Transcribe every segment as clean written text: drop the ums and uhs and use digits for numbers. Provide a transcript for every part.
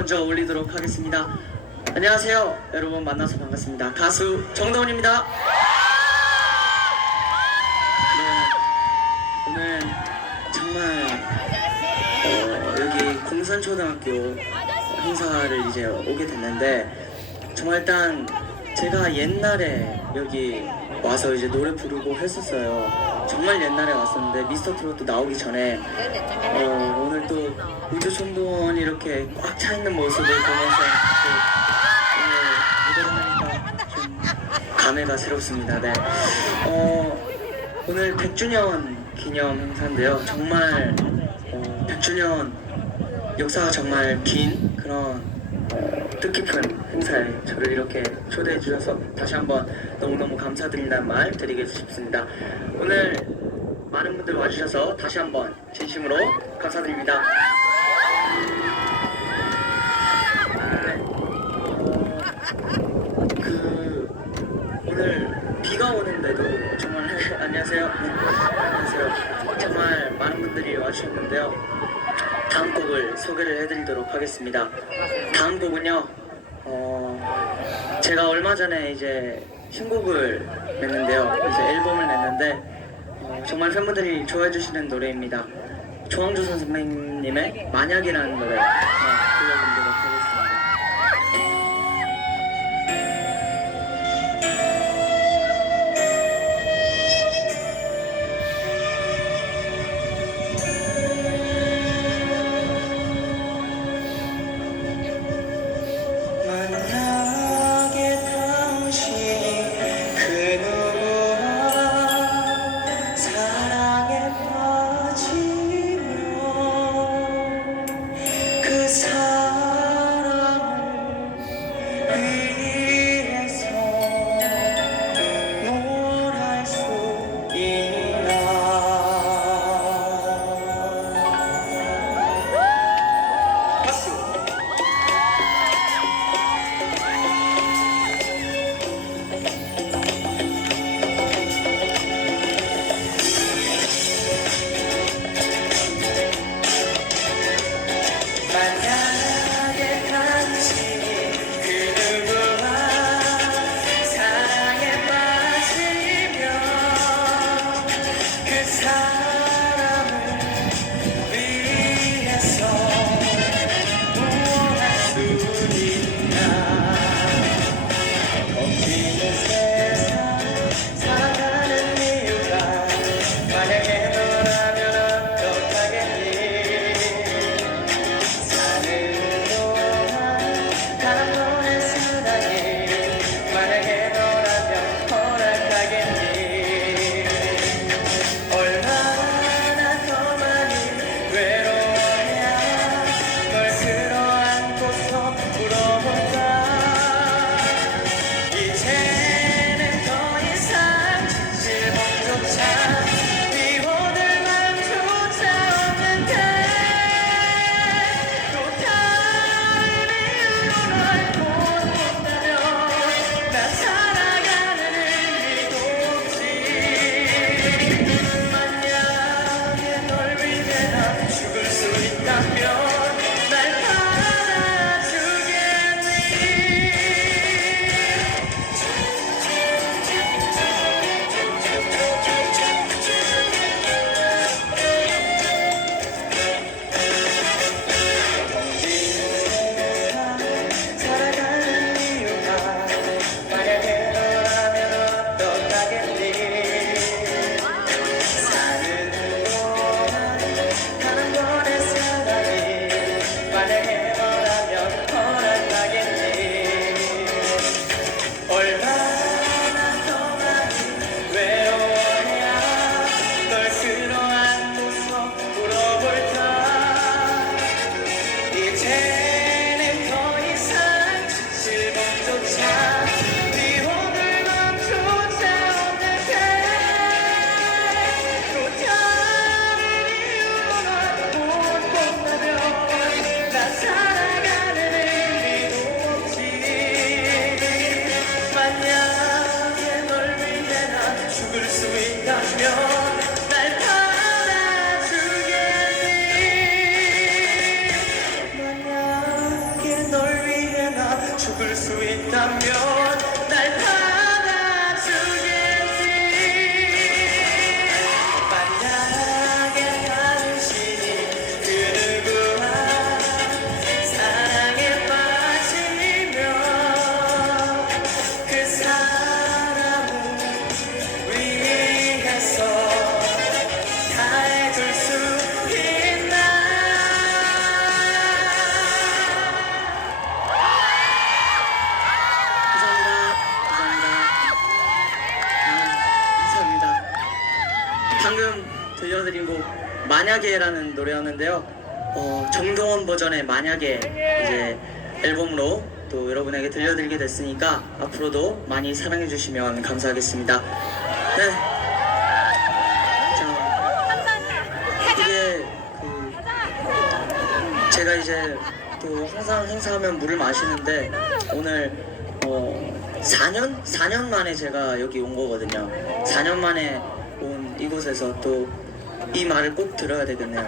먼저 올리도록 하겠습니다. 안녕하세요, 여러분 만나서 반갑습니다. 가수 정다운입니다. 네, 오늘 정말 여기 공산초등학교 행사를 이제 오게 됐는데, 정말 일단 제가 옛날에 여기 와서 이제 노래 부르고 했었어요. 정말 옛날에 왔었는데 미스터 트롯도 나오기 전에 오늘 또 우주총동원 이렇게 꽉 차 있는 모습을 보면서 오늘 무대를 하니까 좀 감회가 새롭습니다. 네. 오늘 100주년 기념 행사인데요. 정말 100주년 역사가 정말 긴 그런 뜻깊은 행사에 저를 이렇게 초대해 주셔서 다시 한번 너무너무 감사드린다는 말 드리고 싶습니다. 오늘 많은 분들 와주셔서 다시 한번 진심으로 감사드립니다. 오늘 비가 오는데도 정말 안녕하세요. 안녕하세요. 정말 많은 분들이 와주셨는데요. 다음 곡을 소개를 해드리도록 하겠습니다. 다음 곡은요, 제가 얼마 전에 이제 신곡을 냈는데요. 이제 앨범을 냈는데 정말 팬분들이 좋아해 주시는 노래입니다. 조항조 선생님의 만약이라는 노래 들려드리도록 하겠습니다. 방금 들려드린 곡 만약에라는 노래였는데요. 정동원 버전의 만약에 이제 앨범으로 또 여러분에게 들려드리게 됐으니까 앞으로도 많이 사랑해 주시면 감사하겠습니다. 네. 자, 이게 제가 이제 또 항상 행사하면 물을 마시는데 오늘 4년 만에 제가 여기 온 거거든요. 4년 만에 온 이곳에서 또 이 말을 꼭 들어야 되겠네요.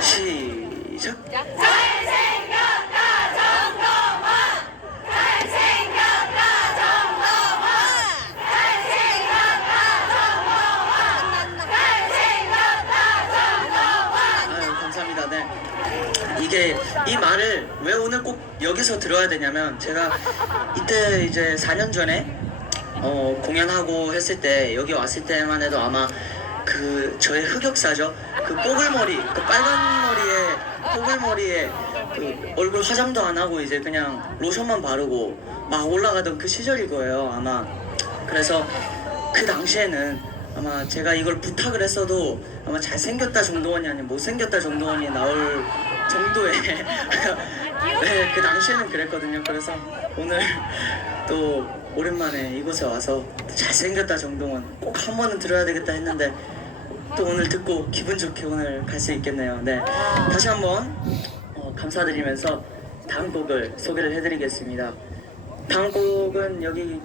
시작. 잘생겼다 정동원 잘생겼다 정동원 잘생겼다 정동원 잘생겼다 정동원 아유, 감사합니다. 네. 이게 이 말을 왜 오늘 꼭 여기서 들어야 되냐면 제가 이때 이제 4년 전에 공연하고 했을 때 여기 왔을 때만 해도 아마 그 저의 흑역사죠. 그 뽀글머리, 그 빨간 머리에 뽀글머리에 그 얼굴 화장도 안 하고 이제 그냥 로션만 바르고 막 올라가던 그 시절일 거예요 아마. 그래서 그 당시에는 아마 제가 이걸 부탁을 했어도 아마 잘생겼다 정동원이 아니면 못생겼다 정동원이 나올 정도의 네, 그 당시에는 그랬거든요. 그래서 오늘 또 오랜만에 이곳에 와서 잘생겼다 정동원 꼭 한 번은 들어야 되겠다 했는데 또 오늘 듣고 기분 좋게 오늘 갈 수 있겠네요. 네, 다시 한번 감사드리면서 다음 곡을 소개를 해드리겠습니다. 다음 곡은 여기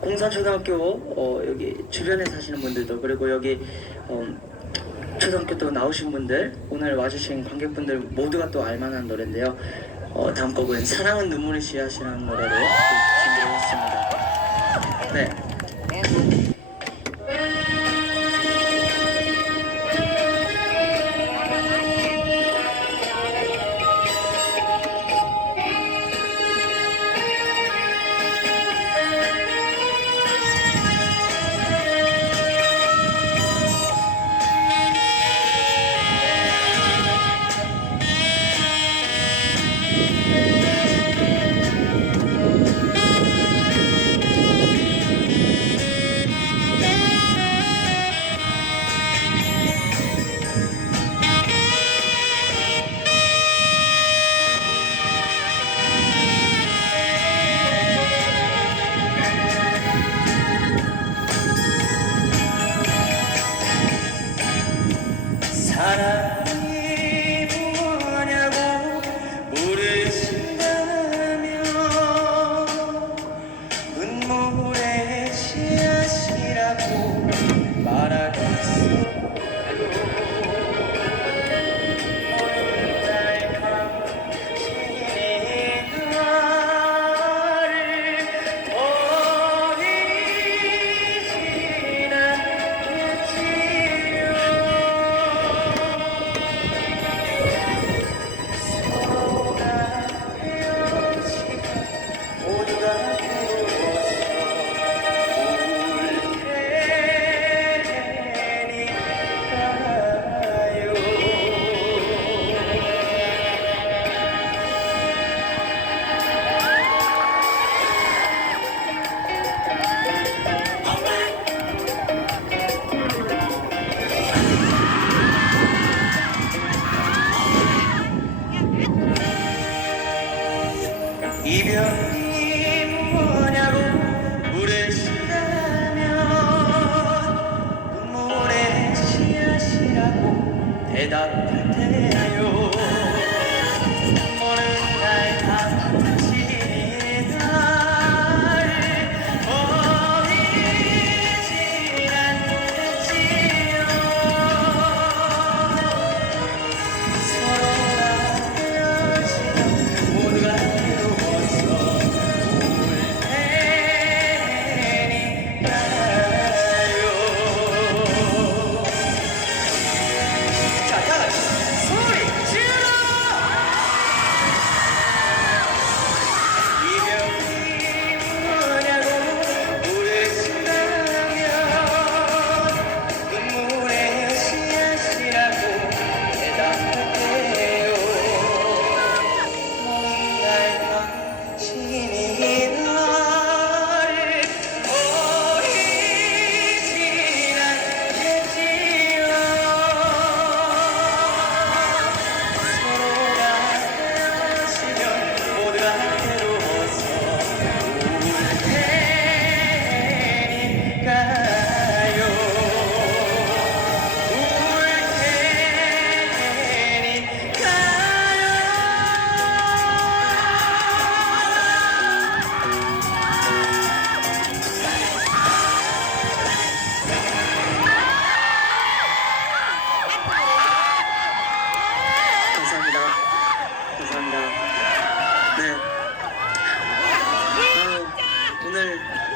공산초등학교 여기 주변에 사시는 분들도 그리고 여기 초등학교 또 나오신 분들 오늘 와주신 관객분들 모두가 또 알만한 노래인데요. 다음 곡은 사랑은 눈물의 씨앗이라는 노래로 준비했습니다. 네.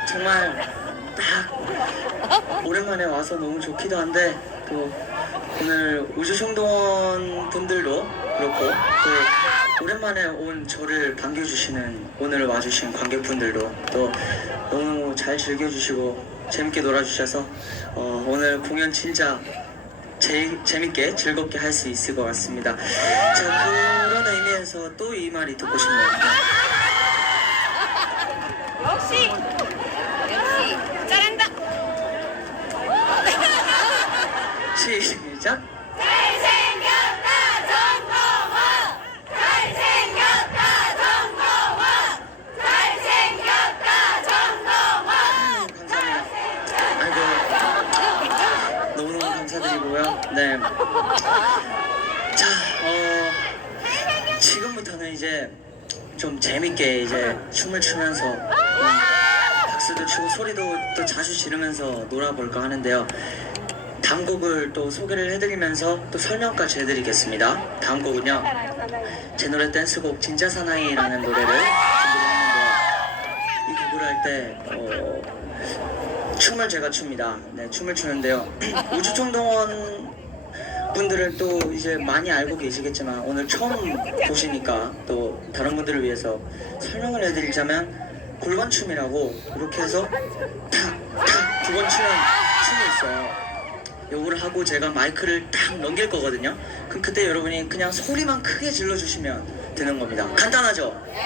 정말 딱 오랜만에 와서 너무 좋기도 한데 또 오늘 우주총동원 분들도 그렇고 또 오랜만에 온 저를 반겨주시는 오늘 와주신 관객분들도 또 너무 잘 즐겨주시고 재밌게 놀아주셔서 오늘 공연 진짜 재밌게 즐겁게 할 수 있을 것 같습니다. 자, 그런 의미에서 또 이 말이 듣고 싶네요. 역시 잘한다. 시작. 잘생겼다 정동원. 잘생겼다 정동원. 잘생겼다 정동원. 감사합니다. 아이고 너무너무 감사드리고요. 네. 자, 지금부터는 이제 좀 재밌게 이제 춤을 추면서 박수도 치고 소리도 또 자주 지르면서 놀아볼까 하는데요. 다음 곡을 또 소개를 해드리면서 또 설명까지 해드리겠습니다. 다음 곡은요, 제 노래 댄스곡 진짜 사나이라는 노래를 준비했는데요. 이 곡을 할 때 춤을 제가 춥니다. 네, 춤을 추는데요. 우주총동원 분들은 또 이제 많이 알고 계시겠지만 오늘 처음 보시니까 또 다른 분들을 위해서 설명을 해드리자면 골반춤이라고 이렇게 해서 탁탁 두 번 추는 춤이 있어요. 요거를 하고 제가 마이크를 딱 넘길 거거든요. 그럼 그때 여러분이 그냥 소리만 크게 질러주시면 되는 겁니다. 간단하죠? 네.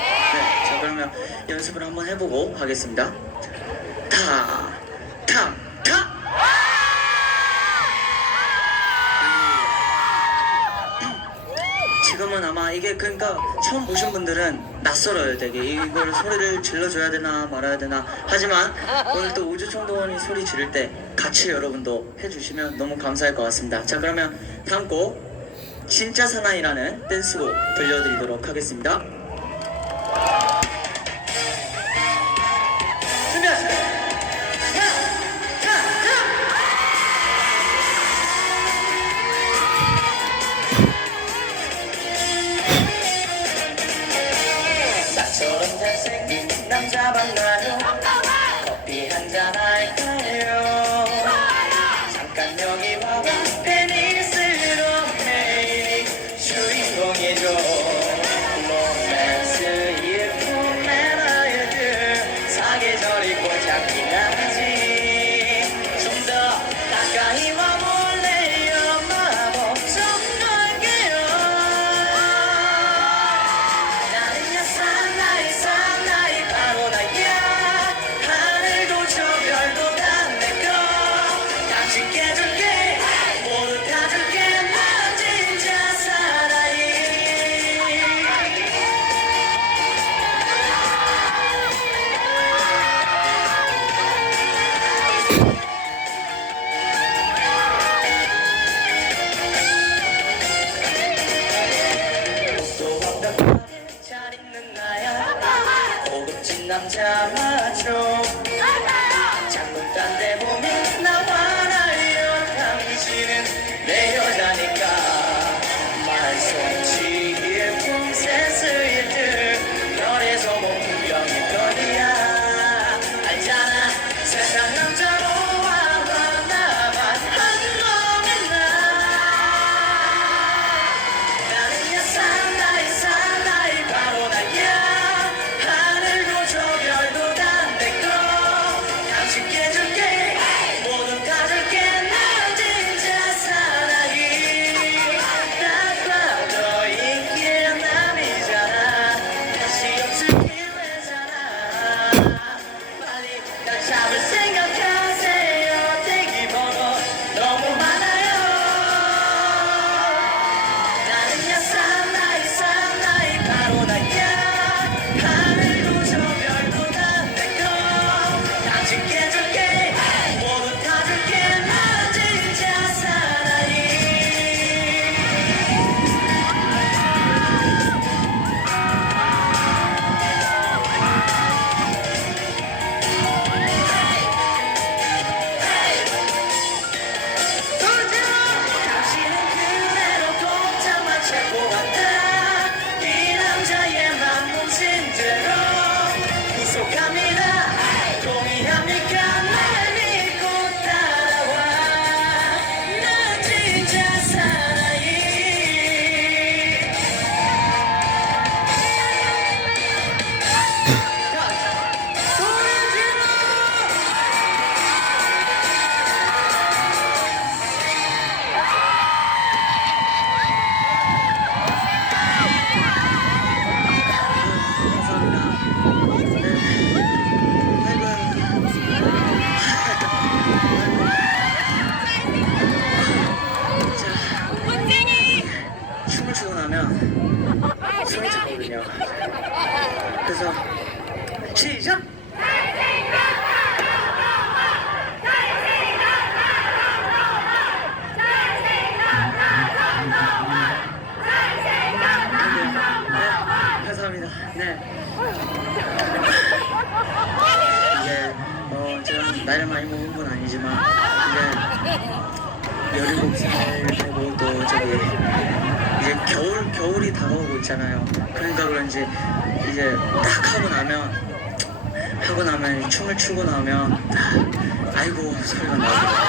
자, 그러면 연습을 한번 해보고 하겠습니다. 타, 타, 타! 지금은 아마 이게 그러니까 처음 보신 분들은 낯설어요 되게 이걸 소리를 질러줘야 되나 말아야 되나 하지만 오늘 또 우주총동원이 소리 지를 때 같이 여러분도 해주시면 너무 감사할 것 같습니다. 자, 그러면 다음 곡 진짜 사나이라는 댄스곡 들려드리도록 하겠습니다. 준비하세요. 나처럼 잘생긴 남자 만나요. 커피 한잔 할까요? 잠깐 여기 와봐. 테니스로 매일 주인공이죠. 로맨스 일품 매너여들 사계절이 꼴짝이 나지. 좀 더 가까이 와볼래요. 마법 좀 걸게요. 나는야 사나이 사나이 바로 나야. 하늘도 저 별도 다 내꺼. 당신 깨줄게 모두 다 줄게. 난 진짜 사나이. 옷도 완벽하게 잘 입는 나야. 고급진 남자 맞죠. 장문 딴데 보면 나와 나요. 당신은 내 여자니까. 말솜씨 일품 센스 일등 별에서 본 풍경일 거리야. 알잖아 세상 남자로 와봐. 나만 한 놈의 나는야 사나이 사나이 바로 나야. 하늘도 저 별도 다 내꺼. 당신 깨줄게 모두 다 줄게. 난 진짜 사나이. 딱 봐도 인기의 남이잖아. 다시 없을 기회잖아. 빨리 날 잡을 생각하세요. 대기번호 너무 많아요. 나는야 사나이 사나이 바로 나야. 하늘도 저 별도 다 내꺼. 당신 깨줄게 모두 다 줄게. 난 진짜 사나이. 당신은 그대로 꼼짝만 채고 왔다. 이 남자의 맘 몸신 대로 구속합니다. 동의합니다. 나이를 많이 먹은 건 아니지만 이제 17살 되고 또 저기 이제 겨울이 다가오고 있잖아요. 그러니까 그런지 이제 딱 하고 나면 춤을 추고 나면 아이고 소리가 나더라고요.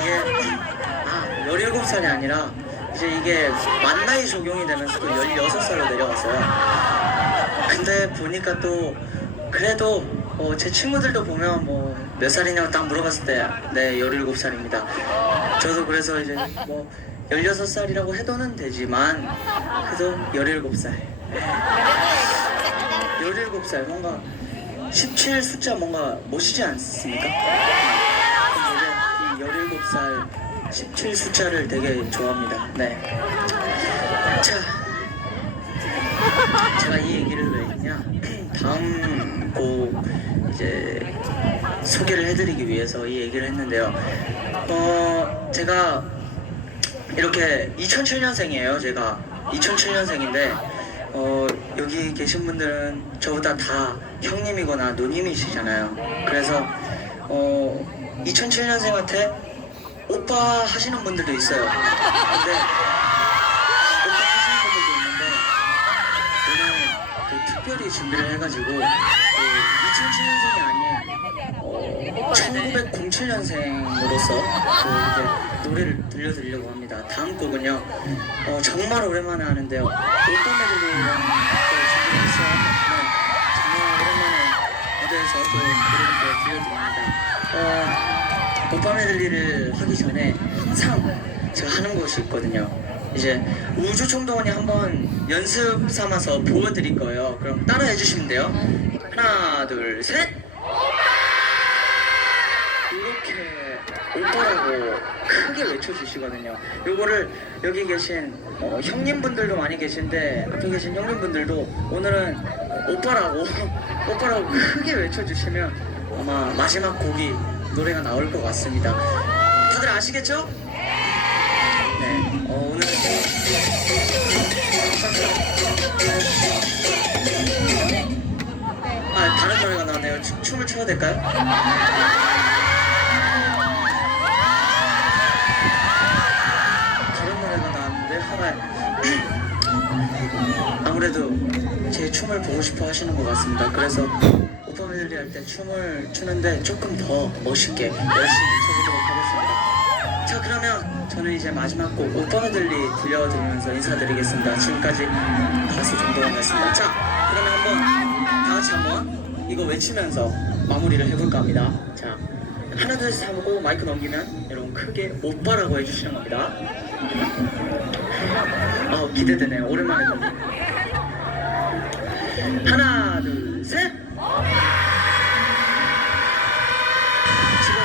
이게 17살이 아니라 이제 이게 만 나이 적용이 되면서 또 16살로 내려갔어요. 근데 보니까 또 그래도 제 친구들도 보면 뭐 몇 살이냐고 딱 물어봤을 때 네 17살입니다. 저도 그래서 이제 뭐 16살이라고 해도는 되지만 그래도 17살 17살 뭔가 17 숫자 뭔가 멋있지 않습니까? 이 17살 17 숫자를 되게 좋아합니다. 네. 자, 제가 이 얘기를 왜 했냐? 다음 곡 이제 소개를 해드리기 위해서 이 얘기를 했는데요. 제가 이렇게 2007년생이에요. 제가 2007년생인데 여기 계신 분들은 저보다 다 형님이거나 누님이시잖아요. 그래서 2007년생한테 오빠 하시는 분들도 있어요. 근데 오빠 하시는 분들도 있는데 오늘 또 특별히 준비를 해가지고 2007년생이 아닌 1907년생으로서 이제 노래를 들려드리려고 합니다. 다음 곡은요 정말 오랜만에 하는데요. 오빠 메들리랑 또 준비를 했어요. 네, 정말 오랜만에 무대에서 또 노래를 들려드립니다. 오빠 메들리를 하기 전에 항상 제가 하는 것이 있거든요. 이제 우주 총동원이 한번 연습 삼아서 보여드릴 거예요. 그럼 따라해 주시면 돼요. 하나, 둘, 셋! 이렇게 오빠라고 크게 외쳐주시거든요. 요거를 여기 계신 형님분들도 많이 계신데 앞에 계신 형님분들도 오늘은 오빠라고 크게 외쳐주시면 아마 마지막 곡이 노래가 나올 것 같습니다. 다들 아시겠죠? 네. 오늘은 다른 노래가 나왔네요. 춤을 춰도 될까요? 다른 노래가 나왔는데 아무래도 제 춤을 보고 싶어 하시는 것 같습니다. 그래서 오빠 메들리 할 때 춤을 추는데 조금 더 멋있게 열심히 춰보도록 하겠습니다. 자, 그러면 저는 이제 마지막 곡 오빠 메들리 들려드리면서 인사드리겠습니다. 지금까지 가수 정동원이었습니다. 자, 그러면 한번 다 같이 한번 이거 외치면서 마무리를 해볼까 합니다. 자, 하나 둘 셋 하고 마이크 넘기면 여러분 크게 오빠라고 해주시는 겁니다. 기대되네요. 오랜만에 듣는. 하나 둘 셋. 지금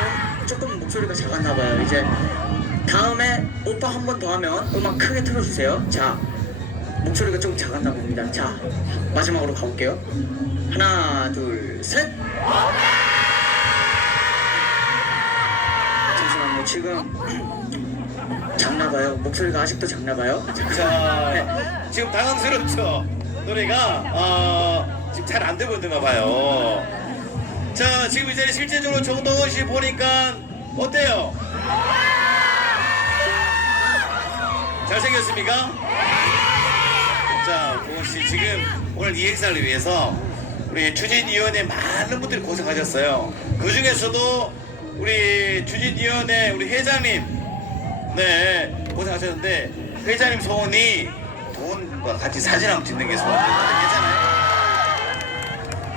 조금 목소리가 작았나봐요. 이제 다음에 오빠 한 번 더 하면 음악 크게 틀어주세요. 자, 목소리가 좀 작았나 봅니다. 자, 마지막으로 가볼게요. 하나 둘 셋. 잠시만요. 지금 작나봐요. 목소리가 아직도 작나봐요. 자, 네. 지금 당황스럽죠? 노래가 지금 잘 안 되고 있는가 봐요. 자, 지금 이제 실제적으로 정동원 씨 보니까 어때요? 잘생겼습니까? 자, 동원 씨 지금 오늘 이 행사를 위해서 우리 추진위원회 많은 분들이 고생하셨어요. 그 중에서도 우리 추진위원회 우리 회장님, 네, 고생하셨는데 회장님 소원이 돈과 같이 사진 한번 찍는 게 소원인데 괜찮아요?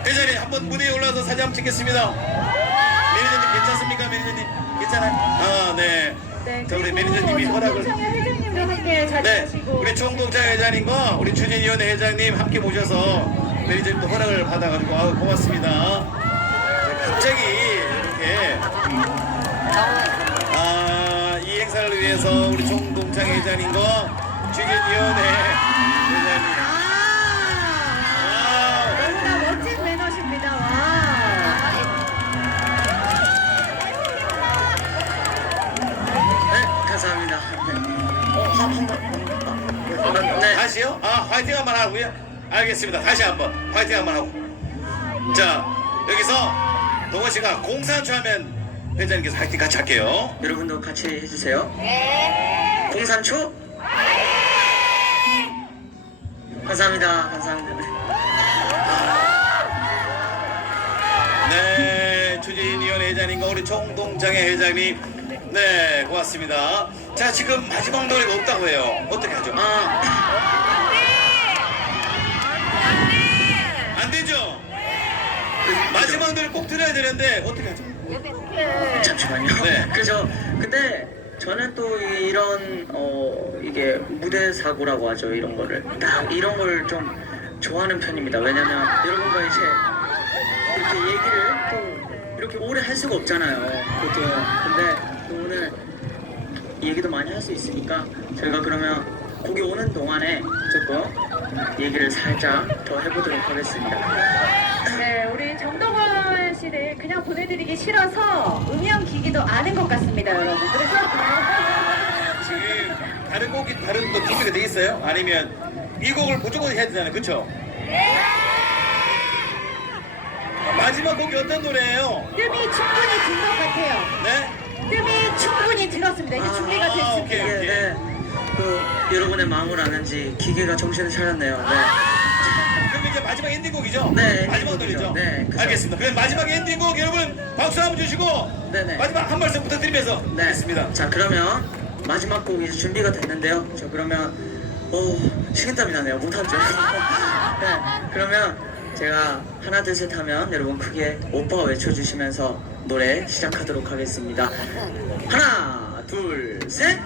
회장님 한번 무대에 올라와서 사진 한번 찍겠습니다. 매니저님 괜찮습니까? 매니저님 괜찮아요? 네. 네, 자, 우리 매니저님이 허락을. 회장님도 함께 잘 네, 하시고. 우리 총동창 회장님과 우리 추진위원회 회장님 함께 모셔서 매니저님도 허락을 받아가지고 아우 고맙습니다. 갑자기 이렇게 이 행사를 위해서 우리 총동창 회장님과 추진위원회 회장님. 너무나 멋진 매너십니다. 네, 감사합니다. 네. 다시요? 화이팅 한번 하고요. 알겠습니다. 다시 한번 화이팅 한번 하고. 자, 여기서 동원 씨가 공산초 하면 회장님께서 화이팅 같이 할게요. 여러분도 같이 해주세요. 네. 공산초. 감사합니다. 감사합니다. 네, 추진위원회 회장님과 우리 총동창회 회장님, 네, 고맙습니다. 자, 지금 마지막 노래가 없다고 해요. 어떻게 하죠? 안 되죠? 마지막 노래 꼭 들어야 되는데 어떻게 하죠? 잠시만요. 네. 그죠. 근데 저는 또 이런 이게 무대 사고라고 하죠. 이런 거를 딱 이런 걸 좀 좋아하는 편입니다. 왜냐면 여러분과 이제 이렇게 얘기를 또 이렇게 오래 할 수가 없잖아요. 보통. 근데 또 오늘 얘기도 많이 할 수 있으니까 저희가 그러면 곡이 오는 동안에 조금 얘기를 살짝 더 해보도록 하겠습니다. 네, 우리 정동원 씨를 그냥 보내드리기 싫어서 음향 기기도 아는 것 같습니다, 여러분. 그래서 지금 다른 곡이 다른 또 준비가 돼 있어요? 아니면 이 곡을 무조건 해야 되잖아요, 그쵸? 마지막 곡이 어떤 노래예요? 뜸이 충분히 든 것 같아요. 네? 뜸이 충분히 들었습니다. 이제 준비가 됐습니다. 오케이. 네, 네. 또 여러분의 마음을 아는지 기계가 정신을 차렸네요. 네. 그럼 이제 마지막 엔딩곡이죠? 네, 마지막 엔딩곡이죠. 노래죠? 네, 그죠. 알겠습니다. 그럼 마지막 엔딩곡 여러분 박수 한번 주시고 네네. 마지막 한 말씀 부탁드리면서 네. 하겠습니다. 자, 그러면 마지막 곡 이제 준비가 됐는데요. 저 그러면 식은땀이 나네요. 못한 줄. 네. 그러면 제가 하나 둘 셋 하면 여러분 크게 오빠 외쳐주시면서 노래 시작하도록 하겠습니다. 하나 둘 셋.